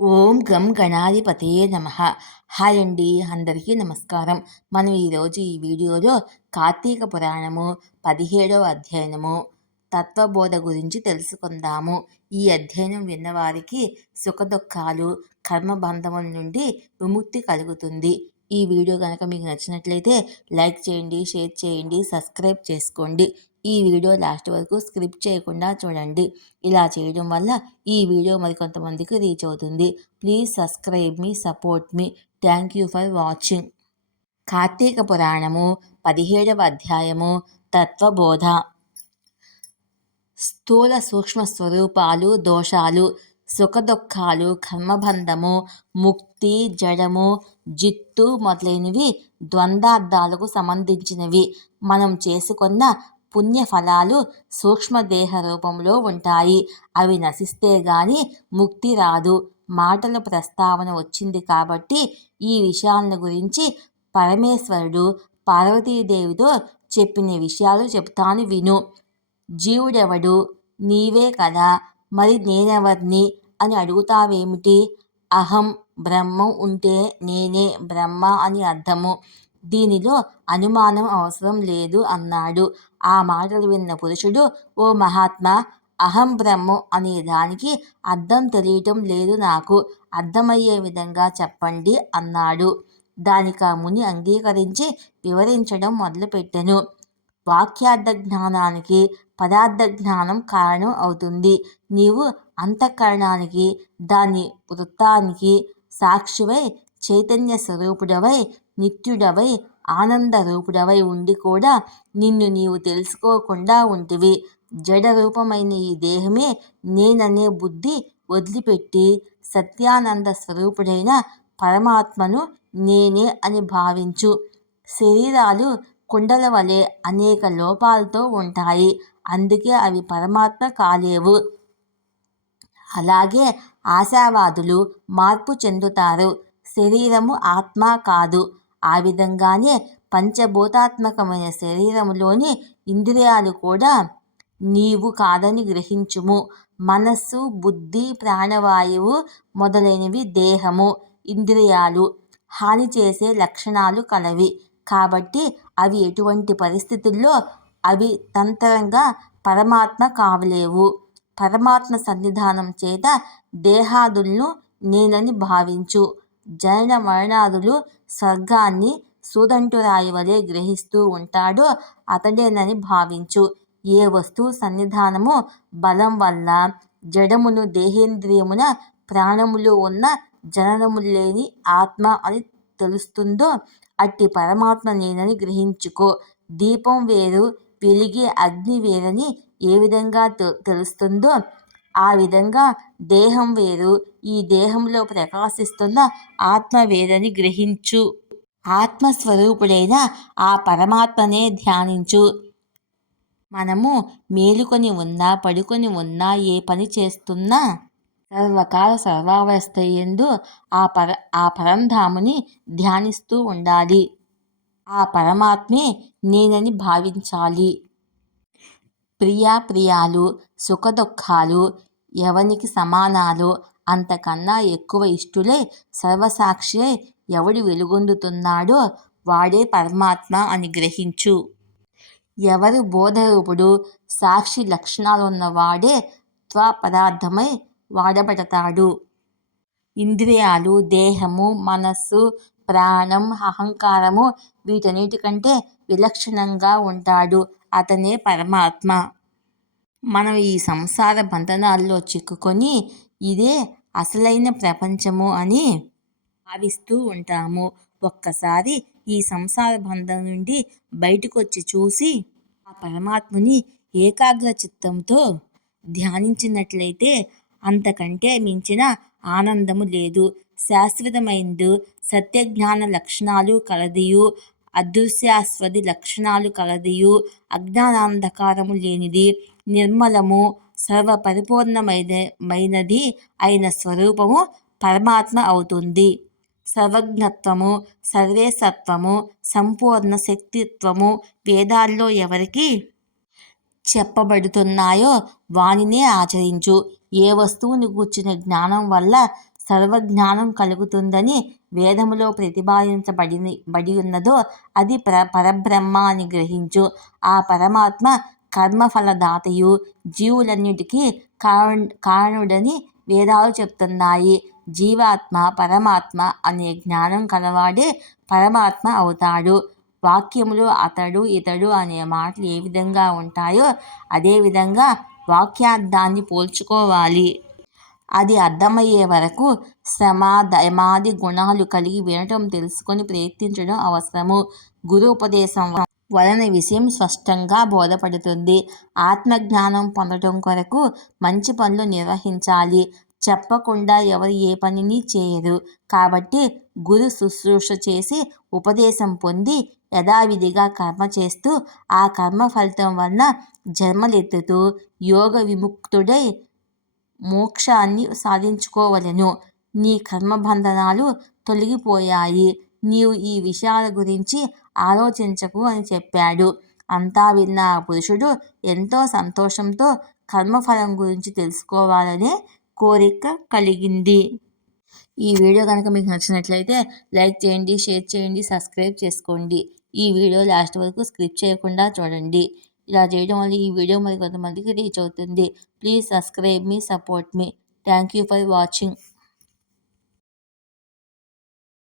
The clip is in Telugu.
ఓం గం గణాధిపతే నమ. హాయ్ అండి అందరికీ నమస్కారం. మనం ఈరోజు ఈ వీడియోలో కార్తీక పురాణము పదిహేడవ అధ్యయనము తత్వబోధ గురించి తెలుసుకుందాము. ఈ అధ్యయనం విన్నవారికి సుఖదుఖాలు కర్మబంధముల నుండి విముక్తి కలుగుతుంది. ఈ వీడియో కనుక మీకు నచ్చినట్లయితే లైక్ చేయండి షేర్ చేయండి సబ్స్క్రైబ్ చేసుకోండి. ఈ వీడియో లాస్ట్ వరకు స్క్రిప్ట్ చేయకుండా చూడండి. ఇలా చేయడం వల్ల ఈ వీడియో మరికొంతమందికి రీచ్ అవుతుంది. ప్లీజ్ సబ్స్క్రైబ్ మీ support me. Thank you for watching. Karthika పురాణము పదిహేడవ అధ్యాయము తత్వబోధ. స్థూల సూక్ష్మ స్వరూపాలు దోషాలు సుఖదుఖాలు కర్మబంధము ముక్తి జడము జిత్తు మొదలైనవి ద్వంద్వార్థాలకు సంబంధించినవి. మనం చేసుకున్న పుణ్య ఫలాలు సూక్ష్మదేహ రూపంలో ఉంటాయి. అవి నశిస్తే గాని ముక్తి రాదు. మాటల ప్రస్తావన వచ్చింది కాబట్టి ఈ విషయాలను గురించి పరమేశ్వరుడు పార్వతీదేవితో చెప్పిన విషయాలు చెప్తాను విను. జీవుడెవడు? నీవే కదా. మరి నేనెవర్ని? అని అడుగుతావేమిటి? అహం బ్రహ్మం ఉంటే నేనే బ్రహ్మ అని అర్థము. దీనిలో అనుమానం అవసరం లేదు అన్నాడు. ఆ మాటలు విన్న పురుషుడు ఓ మహాత్మా అహం బ్రహ్మ అనే దానికి అర్థం తెలియటం లేదు నాకు. అర్థమయ్యే విధంగా చెప్పండి అన్నాడు. దానికి ఆ ముని అంగీకరించి వివరించడం మొదలుపెట్టెను. వాక్యార్థ జ్ఞానానికి పదార్థ జ్ఞానం కారణం అవుతుంది. నీవు అంతఃకరణానికి దాని వృత్తానికి సాక్షివై చైతన్య స్వరూపుడవై నిత్యుడవై ఆనందరూపుడవై ఉండి కూడా నిన్ను నీవు తెలుసుకోకుండా ఉంటివి. జడరూపమైన ఈ దేహమే నేననే బుద్ధి వదిలిపెట్టి సత్యానంద స్వరూపుడైన పరమాత్మను నేనే అని భావించు. శరీరాలు కుండల వలె అనేక లోపాలతో ఉంటాయి. అందుకే అవి పరమాత్మ కాలేవు. అలాగే ఆశావాదులు మార్పు చెందుతారు. శరీరము ఆత్మ కాదు. ఆ విధంగానే పంచభూతాత్మకమైన శరీరంలోని ఇంద్రియాలు కూడా నీవు కాదని గ్రహించుము. మనస్సు బుద్ధి ప్రాణవాయువు మొదలైనవి దేహము ఇంద్రియాలు హాని చేసే లక్షణాలు కలవి. కాబట్టి అవి ఎటువంటి పరిస్థితుల్లో అవి తంత్రంగా పరమాత్మ కావలేవు. పరమాత్మ సన్నిధానం చేత దేహాదులను నేనని భావించు. జనన మరణాదులు స్వర్గాన్ని సూదంటురాయి వలె గ్రహిస్తూ ఉంటాడో. అతడేనని భావించు. ఏ వస్తువు సన్నిధానము బలం వల్ల జడమును దేహేంద్రియమున ప్రాణములు ఉన్న జననము లేని ఆత్మ అని తెలుస్తుందో అట్టి పరమాత్మ నేనని గ్రహించుకో. దీపం వేరు వెలిగే అగ్ని వేరని ఏ విధంగా తెలుస్తుందో ఆ విధంగా దేహం వేరు. ఈ దేహంలో ప్రకాశిస్తున్న ఆత్మ వేరని గ్రహించు. ఆత్మస్వరూపుడైన ఆ పరమాత్మనే ధ్యానించు. మనము మేలుకొని ఉన్నా పడుకొని ఉన్నా ఏ పని చేస్తున్నా సర్వకాల సర్వావస్థ ఎందు ఆ పర ఆ పరంధాముని ధ్యానిస్తూ ఉండాలి. ఆ పరమాత్మే నేనని భావించాలి. ప్రియా ప్రియాలు సుఖదుఖాలు ఎవనికి సమానాలు? అంతకన్నా ఎక్కువ ఇష్టులై సర్వసాక్షి ఎవడు వెలుగొందుతున్నాడో వాడే పరమాత్మ అని గ్రహించు. ఎవరు బోధరూపుడు సాక్షి లక్షణాలున్నవాడే త్వపదార్థమై వాడబడతాడు. ఇంద్రియాలు దేహము మనస్సు ప్రాణం అహంకారము వీటన్నిటికంటే విలక్షణంగా ఉంటాడు అతనే పరమాత్మ. మనం ఈ సంసార బంధనాల్లో చిక్కుకొని ఇదే అసలైన ప్రపంచము అని భావిస్తూ ఉంటాము. ఒక్కసారి ఈ సంసార బంధం నుండి బయటకు వచ్చి చూసి ఆ పరమాత్ముని ఏకాగ్ర చిత్తంతో ధ్యానించినట్లయితే అంతకంటే మించిన ఆనందము లేదు. శాశ్వతమైందు సత్యజ్ఞాన లక్షణాలు కలదియు అదృశ్యాస్వది లక్షణాలు కలదియు. అజ్ఞానాంధకారము లేనిది నిర్మలము సర్వ పరిపూర్ణమైనది అయిన స్వరూపము పరమాత్మ అవుతుంది. సర్వజ్ఞత్వము సర్వేసత్వము సంపూర్ణ శక్తిత్వము వేదాల్లో ఎవరికి చెప్పబడుతున్నాయో వానినే ఆచరించు. ఏ వస్తువుని కూర్చిన జ్ఞానం వల్ల సర్వజ్ఞానం కలుగుతుందని వేదములో ప్రతిపాదించబడి బడి ఉన్నదో అది ప్ర పరబ్రహ్మ అని గ్రహించు. ఆ పరమాత్మ కర్మఫలదాతయు. జీవులన్నిటికీ కారణ్ కారణుడని వేదాలు చెప్తున్నాయి. జీవాత్మ పరమాత్మ అనే జ్ఞానం కలవాడే పరమాత్మ అవుతాడు. వాక్యములు అతడు ఇతడు అనే మాటలు ఏ విధంగా ఉంటాయో అదేవిధంగా వాక్యార్థాన్ని పోల్చుకోవాలి. అది అర్థమయ్యే వరకు శ్రమ దయమాది గుణాలు కలిగి వినటం తెలుసుకొని ప్రయత్నించడం అవసరము. గురు ఉపదేశం వలన విషయం స్పష్టంగా బోధపడుతుంది. ఆత్మజ్ఞానం పొందడం కొరకు మంచి పనులు నిర్వహించాలి. చెప్పకుండా ఎవరు ఏ పనిని చేయరు. కాబట్టి గురు శుశ్రూష చేసి ఉపదేశం పొంది యథావిధిగా కర్మ చేస్తూ ఆ కర్మ ఫలితం వలన జన్మలెత్తుతూ యోగ విముక్తుడై మోక్షాన్ని సాధించుకోవలెను. నీ కర్మబంధనాలు తొలగిపోయాయి. నీవు ఈ విషయాల గురించి ఆలోచించకు అని చెప్పాడు. అంతా విన్న ఆ పురుషుడు ఎంతో సంతోషంతో కర్మఫలం గురించి తెలుసుకోవాలనే కోరిక కలిగింది. ఈ వీడియో కనుక మీకు నచ్చినట్లయితే లైక్ చేయండి షేర్ చేయండి సబ్స్క్రైబ్ చేసుకోండి. ఈ వీడియో లాస్ట్ వరకు స్క్రిప్ చేయకుండా చూడండి. ఇలా చేయడం వల్ల ఈ వీడియో మరి కొంతమందికి రీచ్ అవుతుంది. ప్లీజ్ సబ్స్క్రైబ్ మీ సపోర్ట్ మీ థ్యాంక్ యూ ఫర్ వాచింగ్